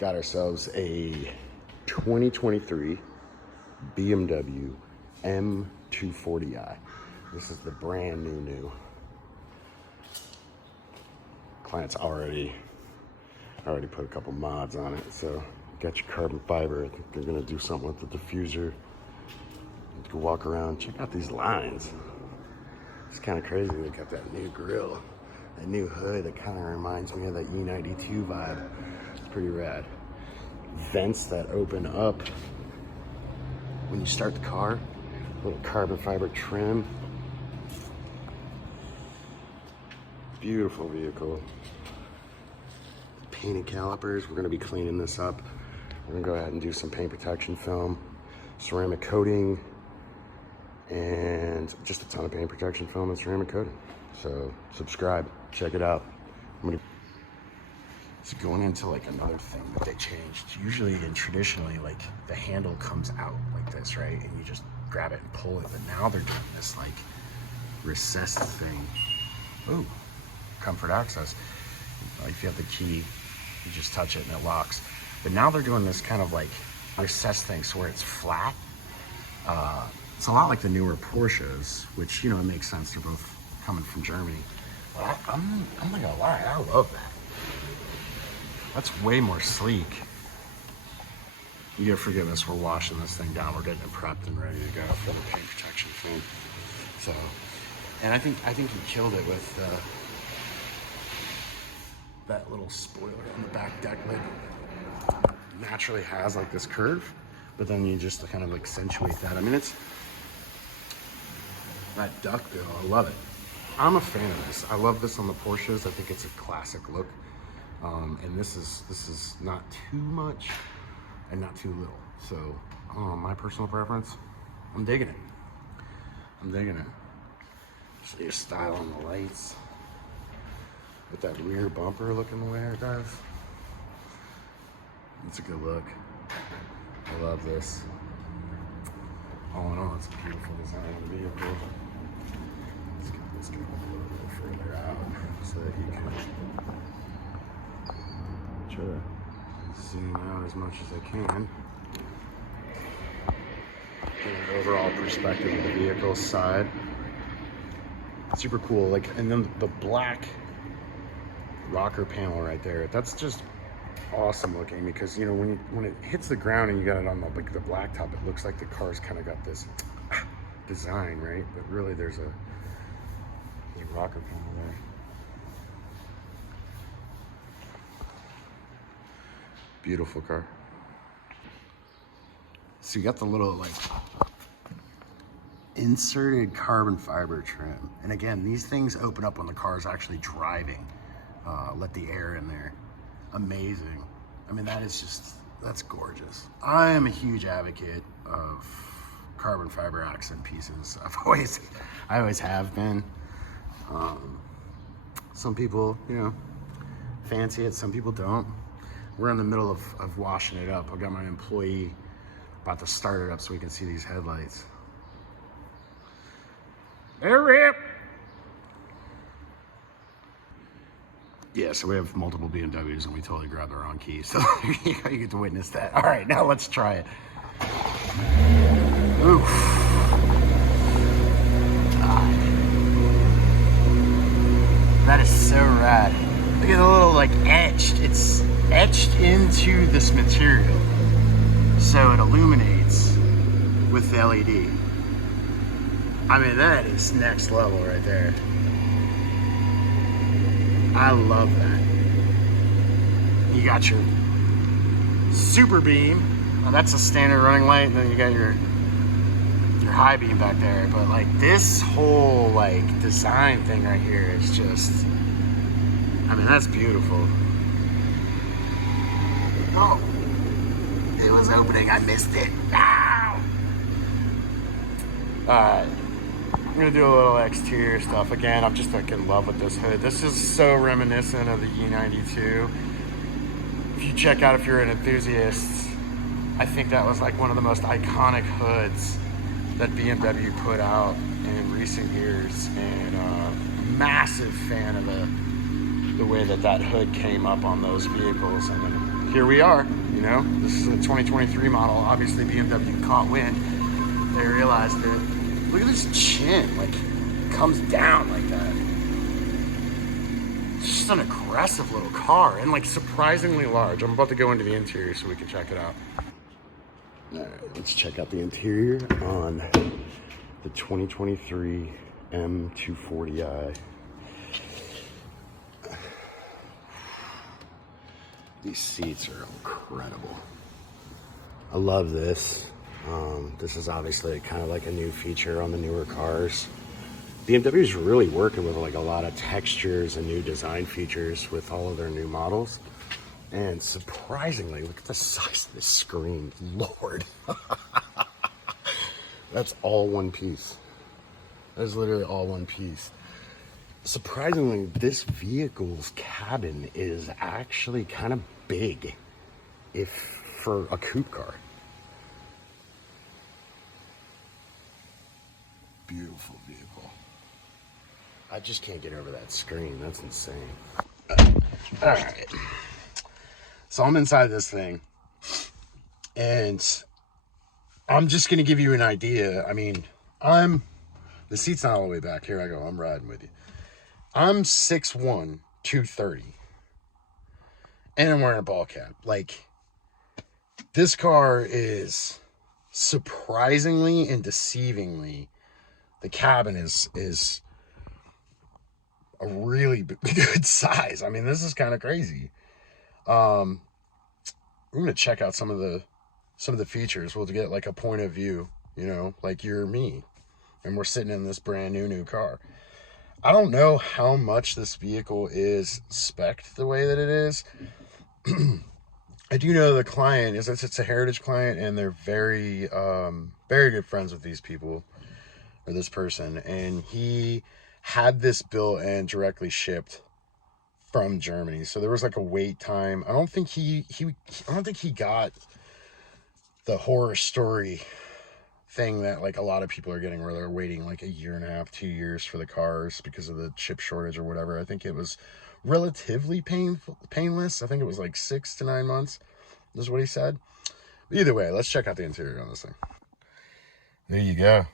got ourselves a 2023 BMW M240i. This is the brand new. Client's already put a couple mods on it, so got your carbon fiber. I think they're gonna do something with the diffuser. You can walk around, check out these lines. It's kind of crazy. They got that new grille, that new hood that kind of reminds me of that E92 vibe. It's pretty rad. Vents that open up when you start the car. Little carbon fiber trim. Beautiful vehicle. Painted calipers. We're going to be cleaning this up. We're going to go ahead and do some paint protection film, ceramic coating, and just a ton of paint protection film and ceramic coating. So subscribe, check it out. It's going into like another thing that they changed. Usually and traditionally, like the handle comes out like this, right? And you just grab it and pull it. But now they're doing this like recessed thing. Ooh, comfort access. Like if you have the key, you just touch it and it locks. But now they're doing this kind of like recessed thing, so where it's flat. It's a lot like the newer Porsches, which, you know, it makes sense. They're both coming from Germany. But I'm not gonna lie, I love that. That's way more sleek. You gotta forgive us, we're washing this thing down. We're getting it prepped and ready to go for the paint protection film. So, and I think he killed it with that little spoiler on the back deck lid. Naturally has like this curve, but then you just kind of accentuate that. I mean, it's that duckbill, I love it. I'm a fan of this. I love this on the Porsches. I think it's a classic look. And this is not too much and not too little. So, my personal preference, I'm digging it. I'm digging it. Show your style on the lights. With that rear bumper looking the way it does. It's a good look. I love this. All in all, it's a beautiful design of the vehicle. Let's get this going a little bit further out so that you can try to zoom out as much as I can. Get an overall perspective of the vehicle side. Super cool. Like, and then the black rocker panel right there. That's just awesome looking, because you know when it hits the ground and you got it on the like the blacktop, it looks like the car's kind of got this design, right? But really, there's a rocker panel there. Beautiful car. So you got the little like inserted carbon fiber trim, and again, these things open up when the car is actually driving. Let the air in there. Amazing. I mean, that's gorgeous. I am a huge advocate of carbon fiber accent pieces. I always have been. Some people, you know, fancy it, some people don't. We're in the middle of washing it up. I've got my employee about to start it up so we can see these headlights. They're ripped. Yeah, so we have multiple BMWs and we totally grabbed the wrong key. So you get to witness that. All right, now let's try it. Oof. God. That is so rad. Look at the little like etched. It's etched into this material. So it illuminates with the LED. I mean, that is next level right there. I love that. You got your super beam. Now that's a standard running light, and then you got your high beam back there. But like this whole like design thing right here is just, I mean, that's beautiful. Oh, it was opening. I missed it. Ow! Alright. I'm gonna do a little exterior stuff. Again, I'm just like in love with this hood. This is so reminiscent of the E92. If you check out, if you're an enthusiast, I think that was like one of the most iconic hoods that BMW put out in recent years, and massive fan of the way that hood came up on those vehicles. And then here we are, you know. This is a 2023 model. Obviously BMW caught wind. They realized it. Look at this chin, like, it comes down like that. It's just an aggressive little car, and like surprisingly large. I'm about to go into the interior so we can check it out. All right, let's check out the interior on the 2023 M240i. These seats are incredible. I love this. This is obviously kind of like a new feature on the newer cars. BMW is really working with like a lot of textures and new design features with all of their new models. And surprisingly, look at the size of this screen. Lord. That's all one piece. That's literally all one piece. Surprisingly, this vehicle's cabin is actually kind of big if for a coupe car. Beautiful vehicle. I just can't get over that screen. That's insane. All right. So I'm inside this thing, and I'm just going to give you an idea. I mean, the seat's not all the way back. Here I go. I'm riding with you. I'm 6'1", 230, and I'm wearing a ball cap. Like, this car is surprisingly and deceivingly, the cabin is a really good size. I mean, this is kind of crazy. We're gonna check out some of the features. We'll get like a point of view, you know, like you're me, and we're sitting in this brand new car. I don't know how much this vehicle is spec'd the way that it is. I do know the client is it's a Heritage client, and they're very good friends with these people, or this person, and he had this built and directly shipped from Germany. So there was like a wait time. I don't think he got the horror story thing that like a lot of people are getting, where they're waiting like 1.5 years, 2 years for the cars because of the chip shortage or whatever. I think it was relatively painless. I think it was like 6 to 9 months is what he said. But either way, let's check out the interior on this thing. There you go.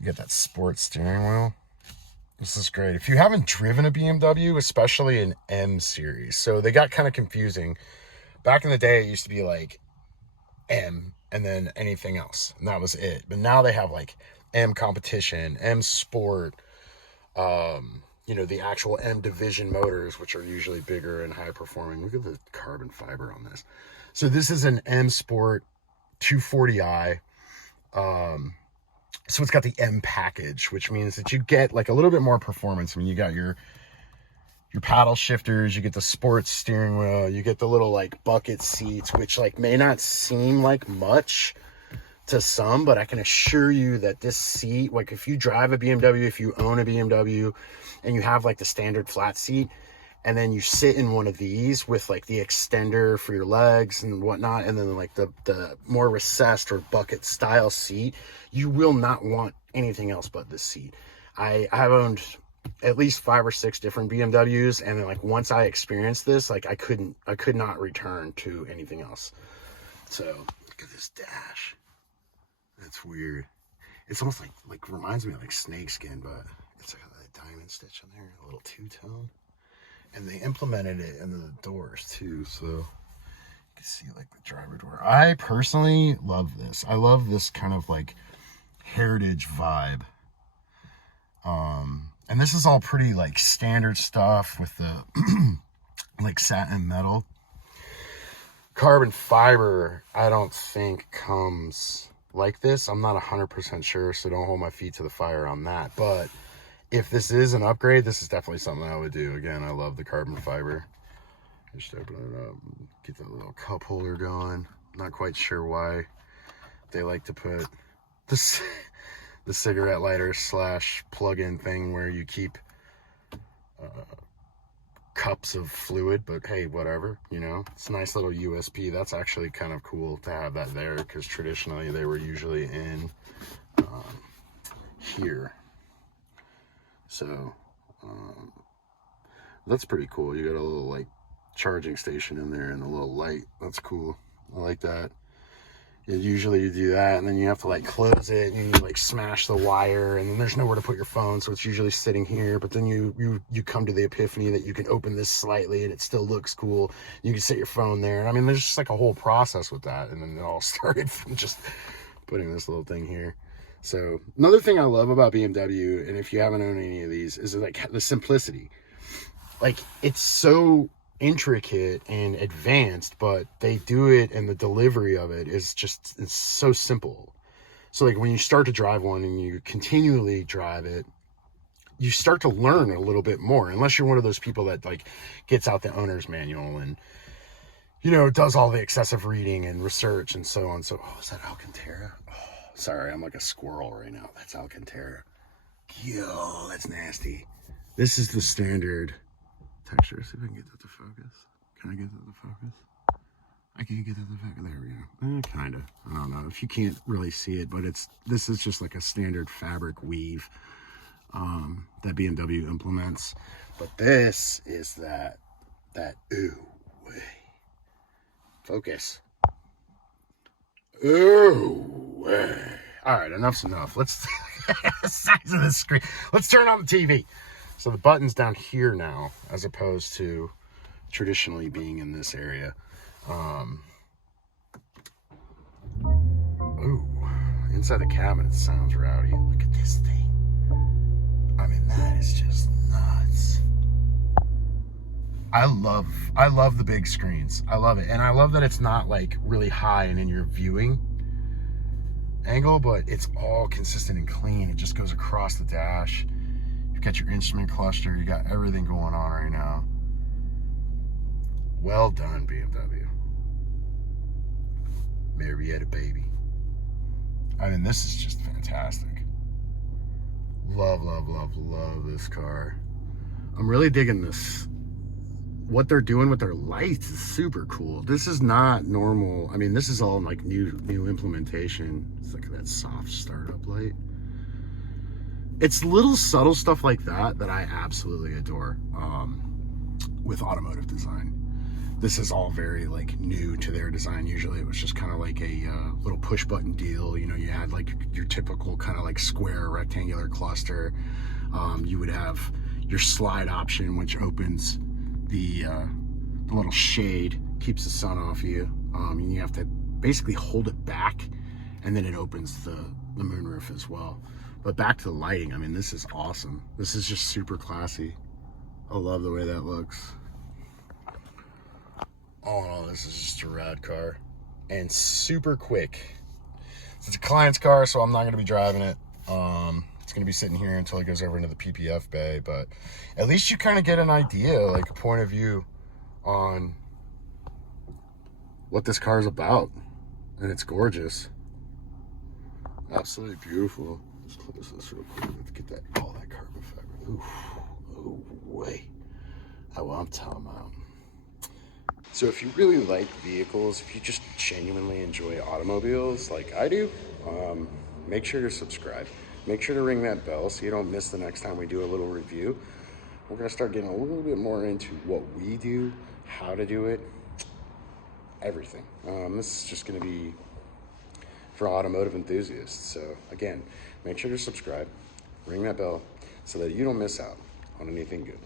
You got that sports steering wheel. This is great. If you haven't driven a BMW, especially an M series, so they got kind of confusing. Back in the day, it used to be like M and then anything else, and that was it. But now they have like M Competition, M Sport, you know, the actual M Division motors, which are usually bigger and high performing. Look at the carbon fiber on this. So this is an M Sport 240i. So it's got the M package, which means that you get like a little bit more performance. I mean, you got your paddle shifters, you get the sports steering wheel, you get the little like bucket seats, which like may not seem like much to some, but I can assure you that this seat, like if you drive a BMW, if you own a BMW and you have like the standard flat seat, and then you sit in one of these with like the extender for your legs and whatnot, and then like the more recessed or bucket style seat, you will not want anything else but this seat. I've owned at least 5 or 6 different BMWs, and then like once I experienced this, like I could not return to anything else. So look at this dash. That's weird. It's almost like reminds me of like snakeskin, but it's like a diamond stitch on there, a little two-tone. And they implemented it in the doors too, so you can see like the driver door. I personally love this. I love this kind of like heritage vibe. And this is all pretty like standard stuff with the like satin metal. Carbon fiber, I don't think comes like this. I'm not 100% sure, so don't hold my feet to the fire on that. But if this is an upgrade, this is definitely something I would do. Again, I love the carbon fiber. Just open it up, get that little cup holder going. Not quite sure why they like to put this the cigarette lighter / plug-in thing where you keep cups of fluid, but hey, whatever, you know. It's a nice little USB. That's actually kind of cool to have that there, because traditionally they were usually in here. So that's pretty cool. You got a little like charging station in there and a little light. That's cool. I like that. Usually you do that and then you have to like close it and you like smash the wire and then there's nowhere to put your phone, so it's usually sitting here. But then you come to the epiphany that you can open this slightly and it still looks cool. You can set your phone there. I mean, there's just like a whole process with that, and then it all started from just putting this little thing here. So another thing I love about BMW, and if you haven't owned any of these, is like the simplicity. Like, it's so intricate and advanced, but they do it, and the delivery of it is just, it's so simple. So like when you start to drive one and you continually drive it, you start to learn a little bit more, unless you're one of those people that like gets out the owner's manual and, you know, does all the excessive reading and research and so on. So, oh, is that Alcantara? Oh, sorry, I'm like a squirrel right now. That's Alcantara. Yo, that's nasty. This is the standard texture. See if I can get that to focus. Can I get that to focus? I can't get that to focus. There we go. Kind of. I don't know if you can't really see it, but this is just like a standard fabric weave that BMW implements. But this is that ooh, way. Focus. Ooh, way. All right, enough's enough. Let's the size of the screen. Let's turn on the TV. So the button's down here now, as opposed to traditionally being in this area. Ooh, inside the cabinet sounds rowdy. Look at this thing. I mean, that is just nuts. I love the big screens. I love it. And I love that it's not like really high and in your viewing angle, but it's all consistent and clean. It just goes across the dash. You've got your instrument cluster. You got everything going on right now. Well done, BMW. Marietta, baby. I mean, this is just fantastic. Love, love, love, love this car. I'm really digging this. What they're doing with their lights is super cool. This is not normal. I mean, this is all like new implementation. It's like that soft startup light. It's little subtle stuff like that that I absolutely adore with automotive design. This is all very like new to their design. Usually it was just kind of like a little push button deal. You know, you had like your typical kind of like square rectangular cluster. You would have your slide option, which opens the little shade, keeps the sun off you. And you have to basically hold it back, and then it opens the moonroof as well. But back to the lighting, I mean, this is awesome. This is just super classy. I love the way that looks. All in all, this is just a rad car. And super quick. It's a client's car, so I'm not going to be driving it. It's going to be sitting here until it goes over into the PPF bay. But at least you kind of get an idea, like a point of view on what this car is about. And it's gorgeous. Absolutely beautiful. Let's close this real quick. Let's get that, all that carbon fiber. Oof. Oh, way. Oh, well, I'm telling you. So if you really like vehicles, if you just genuinely enjoy automobiles like I do, make sure to subscribe. Make sure to ring that bell so you don't miss the next time we do a little review. We're going to start getting a little bit more into what we do, how to do it, everything. This is just going to be for automotive enthusiasts. So again, make sure to subscribe, ring that bell so that you don't miss out on anything good.